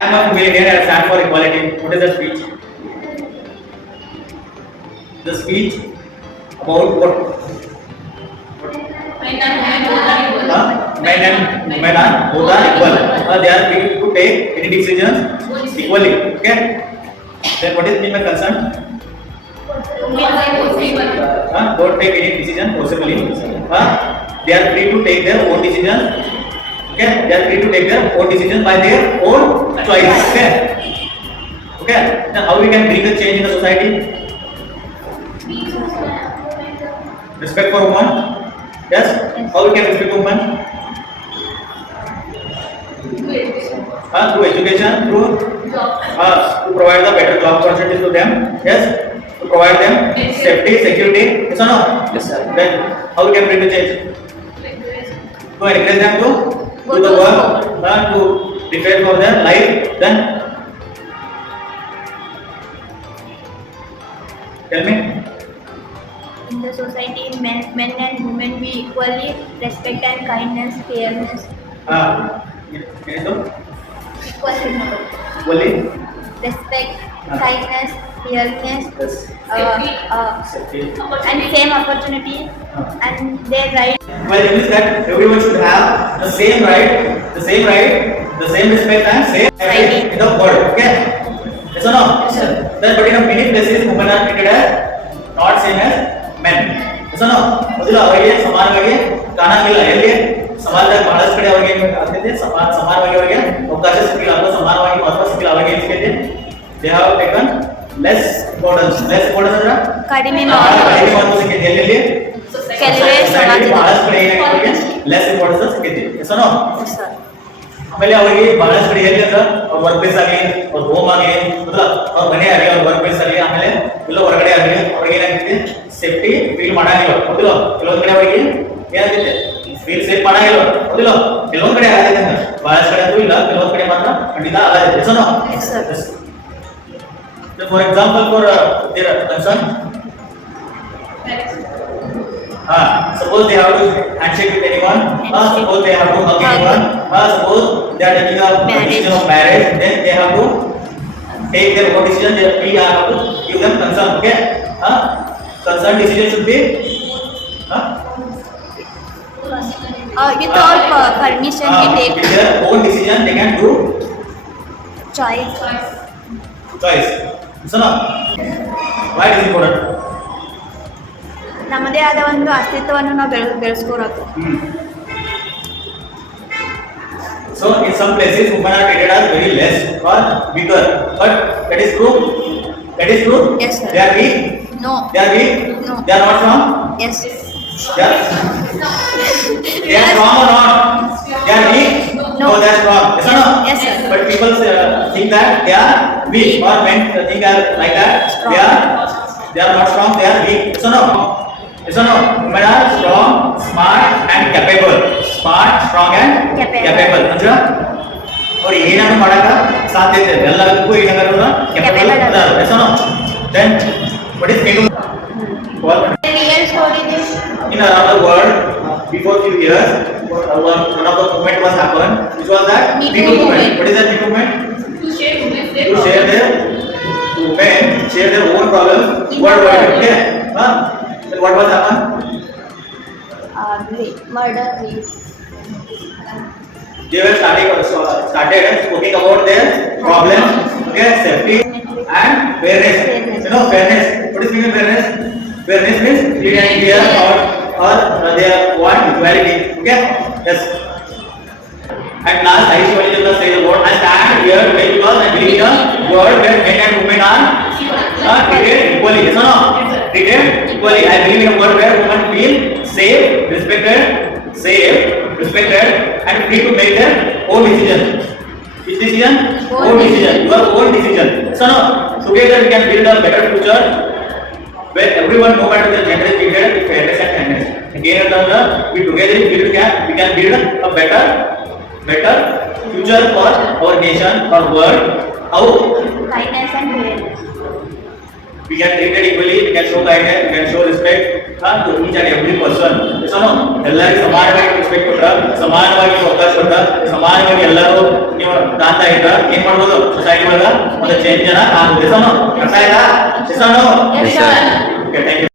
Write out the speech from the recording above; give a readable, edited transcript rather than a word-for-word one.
I am a millionaire and stand for equality. What is the speech? The speech about what? Men and women are both are equal. They are free to take any decisions equally. Okay. Then what is mean by consent? Don't take any decision forcibly. They are free to take their own decisions. Okay. They are free to take their own decisions by their own choice. Okay. Okay. Now how we can bring a change in the society? Respect for women. Yes. How we can respect women? Through education, to provide the better job opportunities to them. Yes. To provide them safety, security. Yes or no? Yes, sir. Then how we can bring the change? To encourage them to do the work, to defend for their life. Then tell me. In the society, men and women be equally respect and kindness, fairness. Equally. Respect, kindness, fairness, Safety. and same opportunity and their right. Well, it means that everyone should have the same right, the same respect and same in the world. Okay? Yes or no? Yes, sir. Then, but in many places, women are treated as not same as men. Yes or no? ಮೊದಲು ಅವರಿಗೆ ಸಮಾನವಾಗಿ ಕಾಣಂಗಿಲ್ಲ ಎಲ್ಲಿ ಸಮಾಜದಾಗ ಬಹಳಷ್ಟು ಕಡೆ ಅವರಿಗೆ ಆಗ್ತೈತಿ ಸಮಾನವಾಗಿ ಅವರಿಗೆ ಅವಕಾಶ ಸಿಕ್ಕಿಲ್ಲ ಅಥವಾ ಸಮಾನವಾಗಿ ಮಹತ್ವ ಸಿಕ್ಕಿಲ್ಲ ಅವರಿಗೆ ಏನಿದೆ they have taken less importance ಅಂದ್ರೆ ಕಡಿಮೆ ಮಹತ್ವ ಸಿಕ್ಕಿದೆ ಎಲ್ಲಿ ಕೆಲವೇ ಸಮಾಜದಲ್ಲಿ ಬಹಳಷ್ಟು ಕಡೆ ಏನಾಗಿದೆ ಲೆಸ್ ಇಂಪಾರ್ಟೆನ್ಸ್ ಸಿಕ್ಕಿದೆ ಎಸ್ ನೋ ಸರ್. ಆಮೇಲೆ ಅವರಿಗೆ ಬಹಳಷ್ಟು ಕಡೆ ಎಲ್ಲಿ ಅಂದ್ರೆ ಅವ್ರ ವರ್ಕ್ ಪ್ಲೇಸ್ ಆಗಲಿ ಅವ್ರ ಹೋಮ್ ಆಗಲಿ ಮೊದಲ ಅವ್ರ ಮನೆ ಆಗಲಿ ಅವ್ರ ವರ್ಕ್ ಪ್ಲೇಸ್ ಆಗಲಿ ಆಮೇಲೆ ಎಲ್ಲ ಹೊರಗಡೆ ಆಗಲಿ ಅವ್ರಿಗೆ ಏನಾಗ್ತೈತಿ ಸೇಫ್ಟಿ ಫೀಲ್ ಮಾಡಂಗಿಲ್ಲ ಮೊದಲು ಕೆಲವೊಂದ್ ಕಡೆ ಅವರಿಗೆ ಏನಾಗ್ತೈತೆ ಫೀಲ್ ಸೇಫ್ ಮಾಡಂಗಿಲ್ಲ ಮೊದಲು ಕೆಲವೊಂದ್ ಕಡೆ ಆಗೈತೆ ಅಂತ ಬಹಳಷ್ಟು ಕಡೆ ಅಂತೂ ಇಲ್ಲ ಕೆಲವೊಂದ್ ಕಡೆ ಮಾತ್ರ ಖಂಡಿತ ಆಗೈತೆ yes no for example for their concern suppose they have to handshake with anyone, suppose they have to hug anyone, suppose they are taking a decision of marriage, then they have to take their own decision, we have to give them consent, okay? Consent decision should be without permission we take with their own decision they can do choice. So now, why it is important? ನಮ್ಮದೇ ಆದ ಒಂದು ಅಸ್ತಿತ್ವವನ್ನು ನಾವು ಬೆಳೆಸ್ಕೋಬೇಕು. So in some places women are treated as very less or weaker, but that is true. Yes, sir. They are weak. No. They are weak. No. They are not strong. Yes. They are strong or not? They are weak. No. They are strong. Yes or no? Yes, sir. But people think that they are weak, or men think are like that. Strong. They are not strong. They are weak. Yes or no? Yes or no? Women are strong, smart and capable. Smart, strong and capable. ಅಂದ್ರೆ ಅವ್ರು ಏನಾದ್ರು ಮಾಡಕ ಸಾಧ್ಯತೆ ಇದೆ ಎಲ್ಲದಕ್ಕೂ ಏನಾದ್ರು capable ಇದ್ದಾರೆ. Yes or no? Then what is mean to Real story is in around the world before few years one of the movement was happened which was that Me Too movement. What is that Me Too movement? To share their women share their own problems worldwide. Okay? Then what was happened? Murder. They were started speaking about their problems, okay, safety and fairness. You know fairness. What is meaning fairness? Fairness means free and fair or they want equality. Okay? Yes. At last, I will just say the word. I stand here today because I believe in a world where men and women are treated equally. Yes or no? Treated equally. I believe in a world where women feel safe, respected, and free to make their own decision. Which decision? Own decision. Your own decision. So now, together we can build a better future where everyone, no matter the gender, is treated with fairness and kindness. Again, we together we can build a better future for our nation or world. How? Kindness and fairness. We can treat it equally, we can show kindness, we can show respect to each and every person. So no, ಎಲ್ಲರಿಗೂ ಸಮಾನವಾಗಿ respect ಕೊಟ್ಟ, ಸಮಾನವಾಗಿ ಅವಕಾಶ ಕೊಟ್ಟ, ಸಮಾನವಾಗಿ ಎಲ್ಲರೂ ನೀವು ದಾಂತ ಇದ್ದ ಏನ್ ಮಾಡ್ಬೋದು ಈಕ್ವಲ್ గా ಒಂದು ಚೇಂಜ್ ಅನ್ನ ಕಾಣಬಹುದು. ಲಿಸನ್ ಅರ್ಥ ಆಯ್ತಾ? Listen Yes, sir. Okay thank you.